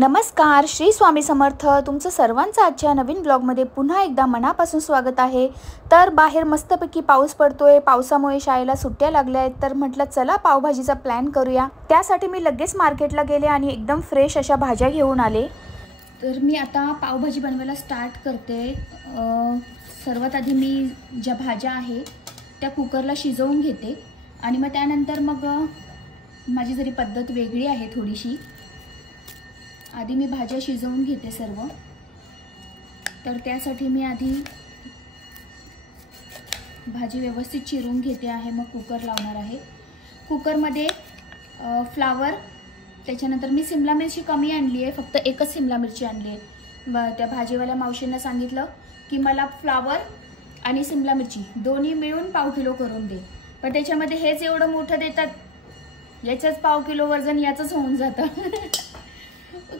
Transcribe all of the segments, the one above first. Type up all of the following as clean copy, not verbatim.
नमस्कार, श्री स्वामी समर्थ. तुमचं सर्वांचं आजच्या नवीन ब्लॉगमध्ये पुन्हा एकदा मनापासून स्वागत आहे. तर बाहेर मस्तपैकी पाऊस पडतोय. पावसामुळे शाळेला सुट्ट्या लागल्या आहेत, तर म्हटलं चला पावभाजीचा प्लॅन करूया. त्यासाठी मी लगेच मार्केटला गेले आणि एकदम फ्रेश अशा भाज्या घेऊन आले. तर मी आता पावभाजी बनवायला स्टार्ट करते. सर्वात आधी मी ज्या भाज्या आहे त्या कुकरला शिजवून घेते आणि मग त्यानंतर मग माझी जरी पद्धत वेगळी आहे थोडीशी. आधी मी भाज्या शिजवून घेते सर्व. तर त्यासाठी मी आधी भाजी व्यवस्थित चिरून घेते आहे, मग कुकर लावणार आहे. कुकरमध्ये फ्लावर, त्याच्यानंतर मी सिमला मिरची कमी आणली आहे, फक्त एकच सिमला मिरची आणली आहे. त्या भाजीवाल्या मावशींना सांगितलं की मला फ्लावर आणि सिमला मिरची दोन्ही मिळून पाव किलो करून दे, पण त्याच्यामध्ये हेच एवढं मोठं देतात, याचंच पाव किलो वजन याचंच होऊन जातं.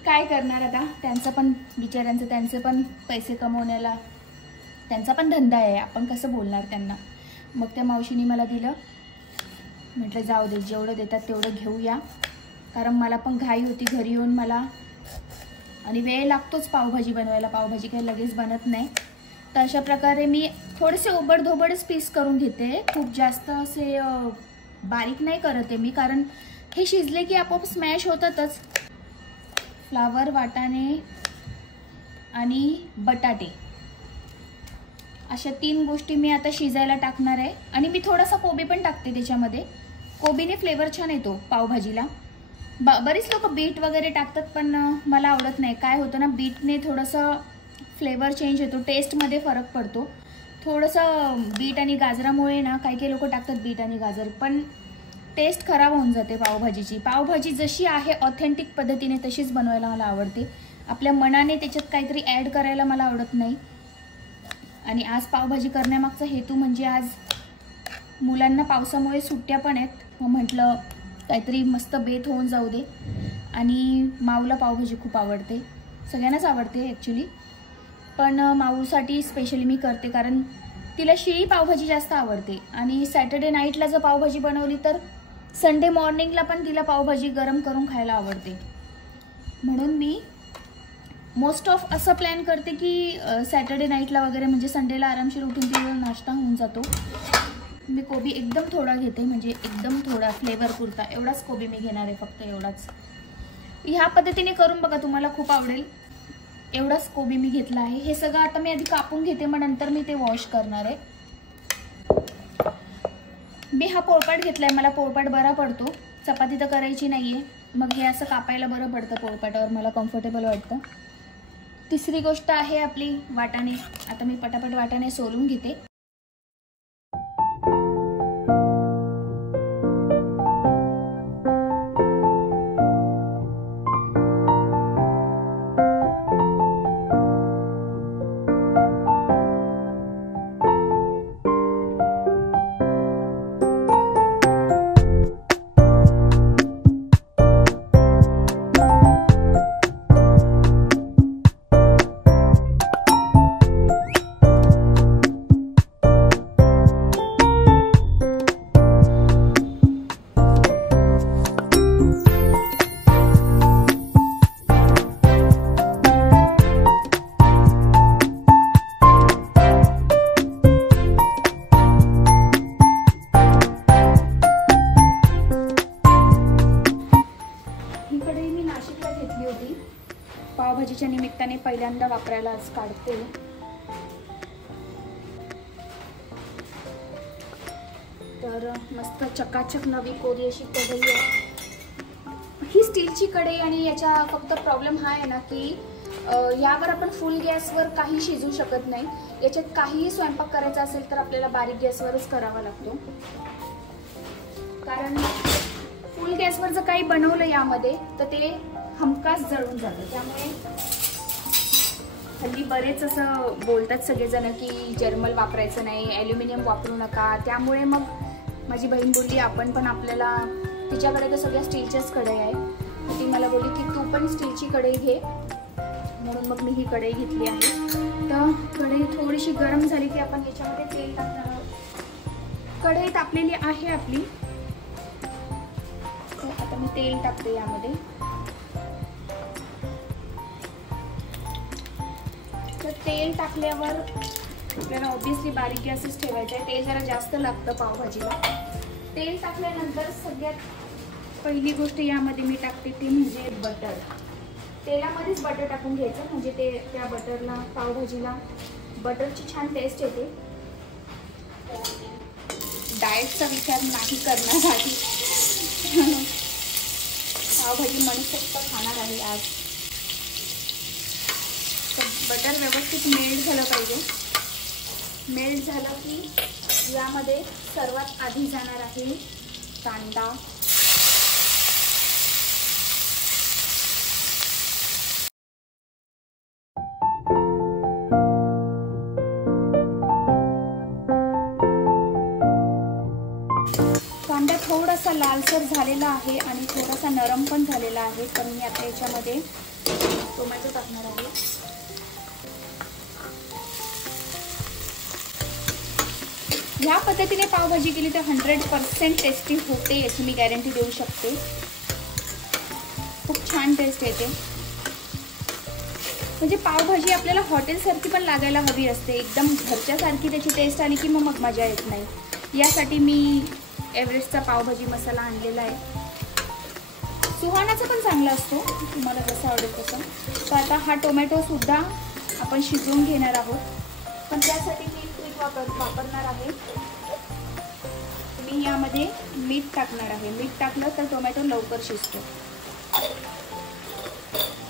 काय करणार आता, त्यांचं पण बिचाऱ्यांचं, त्यांचे पण पैसे कमवण्याला त्यांचा पण धंदा आहे, आपण कसं बोलणार त्यांना. मग त्या मावशीने मला दिलं. म्हटलं जाऊ दे, जेवढं देतात तेवढं घेऊया, कारण मला पण घाई होती घरी येऊन मला, आणि वेळ लागतोच पावभाजी बनवायला. पावभाजी काही लगेच बनत नाही. तर अशा प्रकारे मी थोडेसे ओबडधोबडच पीस करून घेते. खूप जास्त असे बारीक नाही करत आहे मी, कारण हे शिजले की आपोआप स्मॅश होतातच. फ्लावर, वाटाणे आणि बटाटे अशा 3 गोष्टी मी आता शिजायला टाकणार आहे. आणि मी थोडासा कोबी पण टाकते त्याच्यामध्ये. कोबीने फ्लेवर छान येतो पावभाजीला. बरीच लोक बीट वगैरे टाकतात, पण मला आवडत नाही. काय होतं ना, बीटने थोडंसं फ्लेवर चेंज होतो, टेस्टमध्ये फरक पडतो. थोडंसं बीट आणि गाजरामुळे ना, काही लोक टाकतात बीट आणि गाजर, पण टेस्ट खराब होऊन जाते पावभाजीची. पावभाजी जशी आहे ऑथेंटिक पद्धतीने तशीच बनवायला मला आवडते. आपल्या मनाने त्याच्यात काहीतरी ॲड करायला मला आवडत नाही. आणि आज पावभाजी करण्यामागचा हेतू म्हणजे आज मुलांना पावसामुळे सुट्ट्या पण आहेत, मग म्हटलं काहीतरी मस्त बेत होऊन जाऊ दे. आणि माऊला पावभाजी खूप आवडते, सगळ्यांनाच आवडते ॲक्च्युली, पण माऊसाठी स्पेशली मी करते, कारण तिला शिळी पावभाजी जास्त आवडते. आणि सॅटर्डे नाईटला जर पावभाजी बनवली तर संडे मॉर्निंगला पण तिला पावभाजी गरम करून खायला आवडते. म्हणून मी मोस्ट ऑफ असं प्लॅन करते की सॅटर्डे नाईटला वगैरे, म्हणजे संडेला आरामशीर उठून तिला नाश्ता होऊन जातो. मी कोबी एकदम थोडा घेते, म्हणजे एकदम थोडा, फ्लेवर पुरता एवढाच कोबी मी घेणार आहे, फक्त एवढाच. ह्या पद्धतीने करून बघा, तुम्हाला खूप आवडेल. एवढाच कोबी मी घेतला आहे. हे सगळं आता मी आधी कापून घेते, मग नंतर मी ते वॉश करणार आहे. मी हा पोळपाट घेतलाय, मला पोळपाट बरा पडतो. चपाती तर करायची नाहीये, मग हे असं कापायला बरं पडतं पोळपाटावर, मला कम्फर्टेबल वाटतं. तिसरी गोष्ट आहे आपली वाटाणे. आता मी पटापट वाटाणे सोलून घेते. पावभाजीच्या निमित्ताने पहिल्यांदा वापरायला आज काढते. तर मस्त चकाचक नवी कोरी अशी कढई आहे. ही स्टीलची कढई, आणि याचा फक्त प्रॉब्लेम हा आहे ना की यावर आपण फुल गॅसवर काही शिजू शकत नाही. याच्यात काहीही स्वयंपाक करायचा असेल तर आपल्याला बारीक गॅसवरच करावा लागतो, कारण फुल गॅसवर जर काही बनवलं यामध्ये तर ते हमखास जळून जातं. त्यामुळे हल्ली बरेच असं बोलतात सगळेजण की जर्मल वापरायचं नाही, ॲल्युमिनियम वापरू नका. त्यामुळे मग माझी बहीण बोलली आपण पण, आपल्याला, तिच्याकडे तर सगळ्या स्टीलच्याच कढई आहे, ती मला बोलली की तू पण स्टीलची कढई घे. म्हणून मग मी ही कढई घेतली आहे. तर कढई थोडीशी गरम झाली की आपण याच्यामध्ये तेल टाकणार आहोत. कढई तापलेली आहे आपली. आता मी तेल टाकते यामध्ये. आता तेल टाकल्यावर आपल्याला ऑब्विसली बारीक गॅसच ठेवायचा आहे. तेल जरा जास्त लागतं पावभाजीला. तेल टाकल्यानंतर सगळ्यात पहिली गोष्ट यामध्ये मी टाकते ती म्हणजे बटर. तेलामध्येच बटर टाकून घ्यायचं, म्हणजे ते त्या बटरला, पावभाजीला बटरची छान टेस्ट येते. डाएटचा विचार नाही करणार आधी. पावभाजी मनसोक्त खाणार आहे आज. तर बटर व्यवस्थित मेल्ट झालं पाहिजे. मेल्ट झालं की यामध्ये सर्वात आधी जाणार आहे कांदा. कांदा थोडासा लालसर झालेला आहे आणि थोडासा नरम पण झालेला आहे. तर मी आता याच्यामध्ये टोमॅटो टाकणार आहे. ह्या पद्धतीने पावभाजी केली तर 100% टेस्टी होते याची मी गॅरंटी देऊ शकते. खूप छान टेस्ट येते. म्हणजे पावभाजी आपल्याला हॉटेलसारखी पण लागायला हवी असते. एकदम घरच्यासारखी त्याची टेस्ट आली की मग मजा येत नाही. यासाठी मी एव्हरेस्टचा पावभाजी मसाला आणलेला आहे. सुहानाचा पण चांगला असतो, तुम्हाला जसं आवडेल तसं. तर आता हा टोमॅटो सुद्धा आपण शिजवून घेणार आहोत. पण त्यासाठी मी ट्रिक वापरणार आहे. मी यामध्ये मीठ टाकणार आहे. मीठ टाकलं तर टोमॅटो लवकर शिजतो.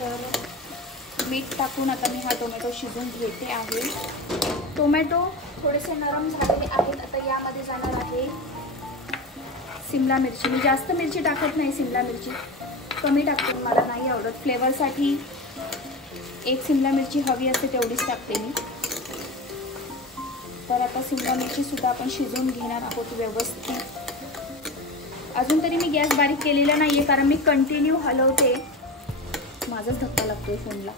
तर मीठ टाकून आता मी हा टोमॅटो शिजवून घेते आहे. टोमॅटो थोडेसे नरम झालेले आहेत. आता यामध्ये जाणार आहे शिमला मिरची. मी जास्त मिरची टाकत नाही, शिमला मिरची कमी टाकते, मला नाही आवडत. फ्लेवरसाठी एक शिमला मिरची हवी असते तेवढीच टाकते मी. तर आता शिमला मिरची सुद्धा आपण शिजवून घेणार आहोत व्यवस्थित. अजून तरी मी गॅस बारीक केलेला नाही आहे, कारण मी कंटिन्यू हलवते. माझाच धक्का लागतोय फोनला.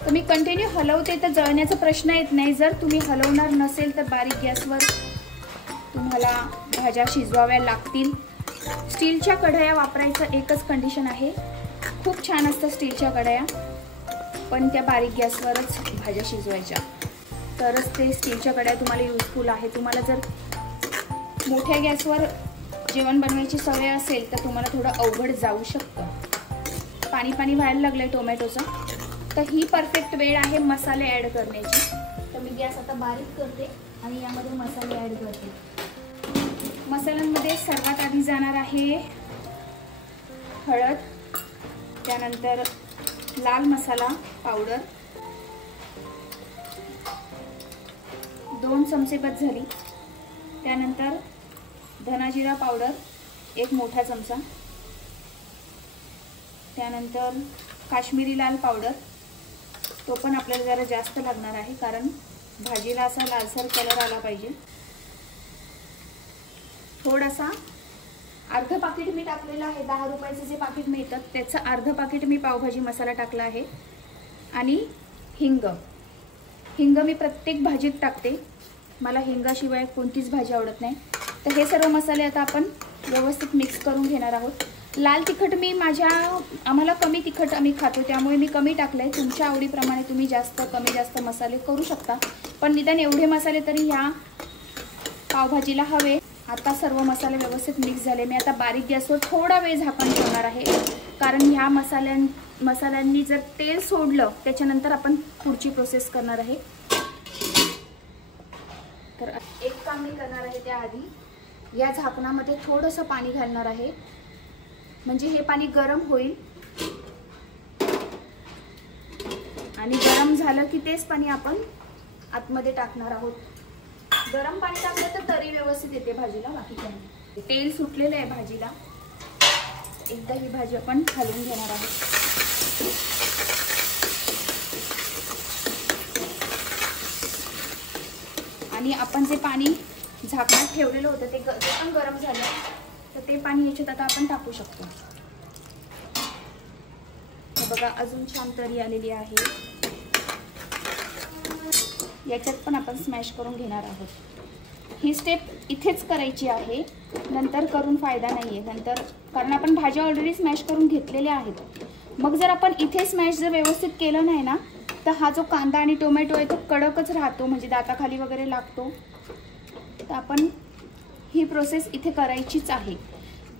तर मी कंटिन्यू हलवते, तर जळण्याचा प्रश्न येत नाही. जर तुम्ही हलवणार नसेल तर बारीक गॅसवर तुम्हाला भाज्या शिजवाव्या लागतील. स्टीलच्या कढया वापरायचं एकच कंडिशन आहे. खूप छान असतं स्टीलच्या कढया, पण त्या बारीक गॅसवरच भाज्या शिजवायच्या, तरच ते स्टीलच्या कढया तुम्हाला युजफुल आहे. तुम्हाला जर मोठ्या गॅसवर जेवण बनवायची सवय असेल तर तुम्हाला थोडं अवघड जाऊ शकतं. पाणी पाणी व्हायला लागलं आहे टोमॅटोचं. तर ही परफेक्ट वेळ आहे मसाले ॲड करण्याची. तर मी गॅस आता बारीक करते आणि यामध्ये मसाले ॲड करते. मसाल्यांमध्ये सर्वात आधी जाणार आहे हळद, त्यानंतर लाल मसाला पावडर 2 चमचे बस झाली. त्यानंतर धनाजिरा पावडर 1 मोठा चमचा. त्यानंतर काश्मीरी लाल पावडर, तो पण आपल्याला जरा जास्त लागणार आहे, कारण भाजीला असा लालसर कलर आला पाहिजे. थोडासा अर्ध पाकिट मी टाकलेलं आहे. 10 रुपयाचे जे पाकिट मिळतात त्याचं अर्ध पाकिट मी पावभाजी मसाला टाकला आहे. आणि हिंग. हिंग मी प्रत्येक भाजीत टाकते. मला हिंगाशिवाय कोणतीच भाजी आवडत नाही. तर हे सर्व मसाले आता आपण व्यवस्थित मिक्स करून घेणार आहोत. लाल तिखट मी आम्हाला कमी तिखट आम्ही खातो, त्यामुळे मी कमी टाकलं आहे. तुमच्या आवडीप्रमाणे तुम्ही जास्त कमी जास्त मसाले करू शकता, पण निदान एवढे मसाले तरी ह्या पावभाजीला हवे. आता सर्व मसाले व्यवस्थित मिक्स झाले. मी आता बारीक गॅसवर थोडा वेळ झाकण ठेवणार आहे, कारण ह्या मसाल्यांनी जर तेल सोडलं त्याच्यानंतर आपण पुढची प्रोसेस करणार आहे. तर एक काम मी करणार आहे, त्याआधी या झाकणामध्ये थोडंसं पाणी घालणार आहे, म्हणजे हे पाणी गरम होईल. आणि गरम झालं की तेच पाणी आपण आतमध्ये टाकणार आहोत. गरम पाणी टाकलं तर तरी व्यवस्थित येते भाजीला. बाकी काही नाही. तेल सुटलेलं आहे भाजीला. एकदा ही भाजी आपण हलवून घेणार आहोत. आणि आपण जे पाणी झाकणात ठेवलेलं होतं ते पण गरम झालं, तर ते पाणी याच्यात आता आपण टाकू शकतो. बघा अजून छान तरी आलेली आहे. याच्यात पण आपण स्मॅश करून घेणार आहोत. ही स्टेप इथेच करायची आहे, नंतर करून फायदा नाही आहे. नंतर कारण आपण भाज्या ऑलरेडी स्मॅश करून घेतलेल्या आहेत. मग जर आपण इथे स्मॅश जर व्यवस्थित केलं नाही ना, तर हा जो कांदा आणि टोमॅटो आहे तो कडकच राहतो, म्हणजे दाताखाली वगैरे लागतो. तर आपण ही प्रोसेस इथे करायचीच आहे,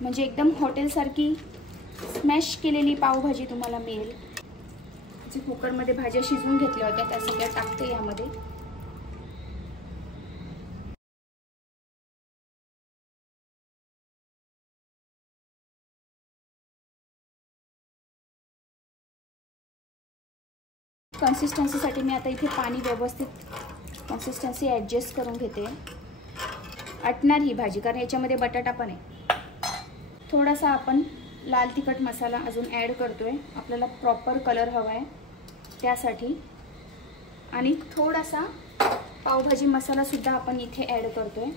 म्हणजे एकदम हॉटेलसारखी स्मॅश केलेली पावभाजी तुम्हाला मिळेल. जे कुकरमध्ये भाज्या शिजवून घेतल्या होत्या त्या सगळ्या टाकते यामध्ये. कन्सिस्टन्सीसाठी मी आता इथे पाणी व्यवस्थित कन्सिस्टन्सी ॲडजस्ट करून घेते. आटणार ही भाजी कारण याच्यामध्ये बटाटा पण आहे. थोडासा आपण लाल तिखट मसाला अजून ॲड करतोय, आपल्याला प्रॉपर कलर हवा आहे त्यासाठी. आणि थोडासा पावभाजी मसालासुद्धा आपण इथे ॲड करतोय.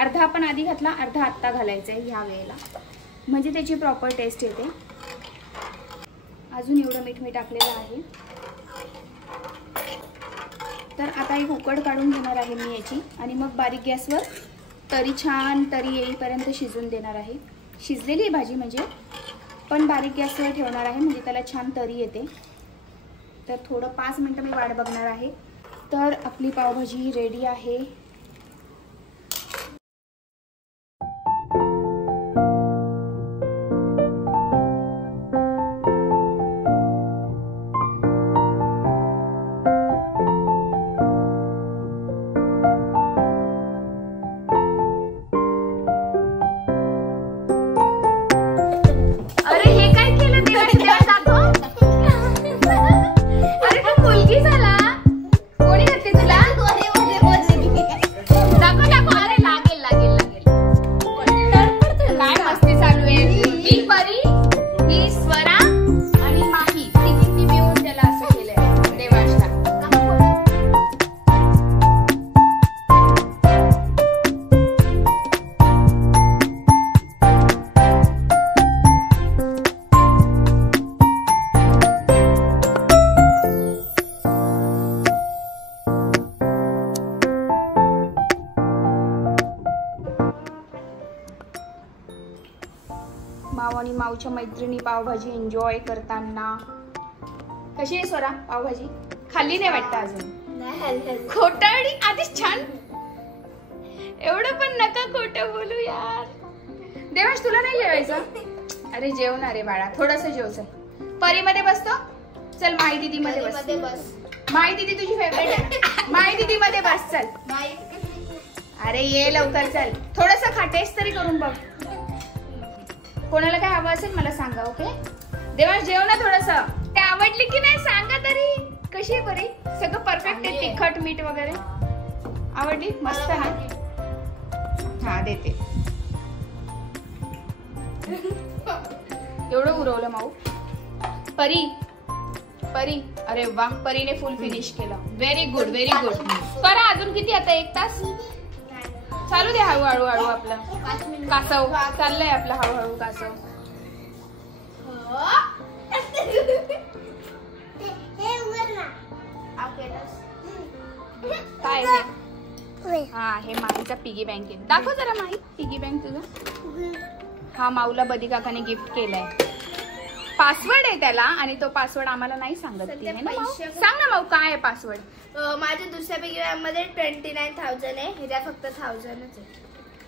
अर्धा आपण आधी घातला, अर्धा आत्ता घालायचा आहे ह्या वेळेला, म्हणजे त्याची प्रॉपर टेस्ट येते. अजून एवढं मीठ मी टाकलेलं आहे. तर आता एक उकड काढून घेणार आहे मी याची आणि मग बारीक गॅसवर तरी छान तरी येईपर्यंत शिजून देणार आहे. शिजलेली भाजी म्हणजे, पण बारीक गॅसवर ठेवणार आहे म्हणजे त्याला छान तरी येते. तर थोडं 5 मिनटं मी वाट बघणार आहे. तर आपली पावभाजी रेडी आहे. माव आणि मावच्या मैत्रिणी पावभाजी एन्जॉय करताना. कशी आहे स्वरा पावभाजी? खाल्ली नाही वाटतं अजून? खोटाडी आधीच छान. एवढं पण नका खोटं बोलू यार. देवांश तुला नाही जेवायचं? अरे जेवणार रे बाळा, थोडस जेव. चल परीमध्ये बसतो. चल माई दीदी मध्ये बस. माई दीदी तुझी फेवरेट आहे. माई दीदी मध्ये बस. चल अरे ये लवकर. चल थोडस खा, टेस्ट तरी करून बघ. कोणाला काय हवं असेल मला सांगा. ओके देवांश जेव ना थोडस. ते आवडली की नाही सांगा तरी. कशी आहे बरी? सगळं परफेक्ट आहे? तिखट मीठ वगैरे आवडली? मस्त ना? हा देते. एवढं उरवलं माऊ. परी परी अरे वा, परीने फुल फिनिश केलं. Very good very good. करा अजून किती आता? 1 तास चालू दे. हळूहळू हळू आपलं कासव चाललंय आपलं हळूहळू कासव. काय हा हे माईचा पिगी बँक आहे. दाखव जरा माई पिगी बँक तुझं. हा माऊला बदी काकाने गिफ्ट केलाय. पासवर्ड आहे त्याला आणि तो पासवर्ड आम्हाला नाही सांगत ती आहे ना. सांग ना माऊ काय आहे पासवर्ड? माझ्या दुसऱ्या पिगी बँक मध्ये 29,000 आहे. हे त्या फक्त 1000च आहे.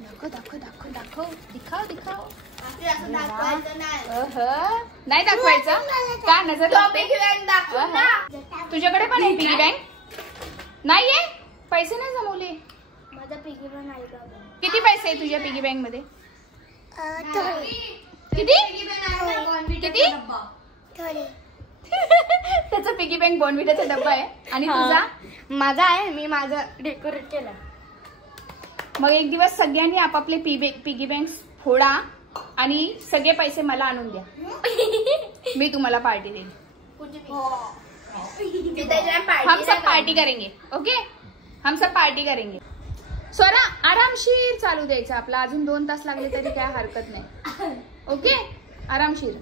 दाखव दाखव दाखव दाखव. दिखाव दिखाव. नाही दाखवायचं का? नजर तुझ्याकडे पण आहे पिगी बँक? नाहीये? पैसे नाही जमवले? माझा पिगी बँक आहे का? किती पैसे आहे तुझ्या पिगी बँक मध्ये? किती किती? त्याचा पिगी बँक बॉर्नव्हिटाचा डब्बा आहे. आणि तुझा? माझा आहे. मी माझा डेकोरेट केला. मग एक दिवस सगळ्यांनी आपापले पिगी बँक फोडा आणि सगळे पैसे मला आणून द्या. मी तुम्हाला पार्टी देईन. हम सब पार्टी करेंगे. ओके हम सब पार्टी करेंगे. स्वरा आरामशीर चालू द्यायचं आपला. अजून 2 तास लागले तरी काय हरकत नाही. ओके आरामशीर.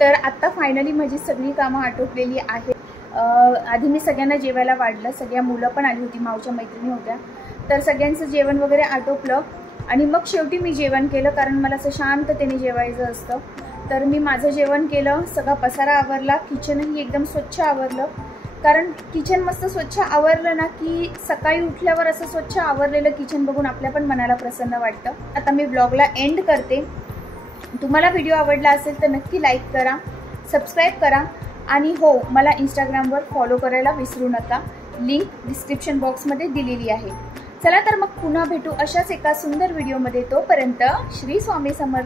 तर आता फायनली माझी सगळी कामं आटोपलेली आहेत. आधी मी सगळ्यांना जेवायला वाढलं. सगळ्या मुलं पण आली होती, मावच्या मैत्रिणी होत्या. तर सगळ्यांचं जेवण वगैरे आटोपलं आणि मग शेवटी मी जेवण केलं, कारण मला असं शांततेने जेवायचं असतं. तर मी माझं जेवण केलं, सगळा पसारा आवरला, किचनही एकदम स्वच्छ आवरलं. कारण किचन मस्त स्वच्छ आवरलं ना की सकाळी उठल्यावर असं स्वच्छ आवरलेलं किचन बघून आपल्या पण मनाला प्रसन्न वाटतं. आता मी ब्लॉगला एंड करते. तुम्हाला व्हिडिओ आवडला असेल तर नक्की लाईक करा, सबस्क्राईब करा आणि हो, मला इंस्टाग्रामवर फॉलो करायला विसरू नका. लिंक डिस्क्रिप्शन बॉक्समध्ये दिलेली आहे. चला तर मग पुन्हा भेटू अशाच एका सुंदर व्हिडिओमध्ये. तोपर्यंत श्री स्वामी समर्थ.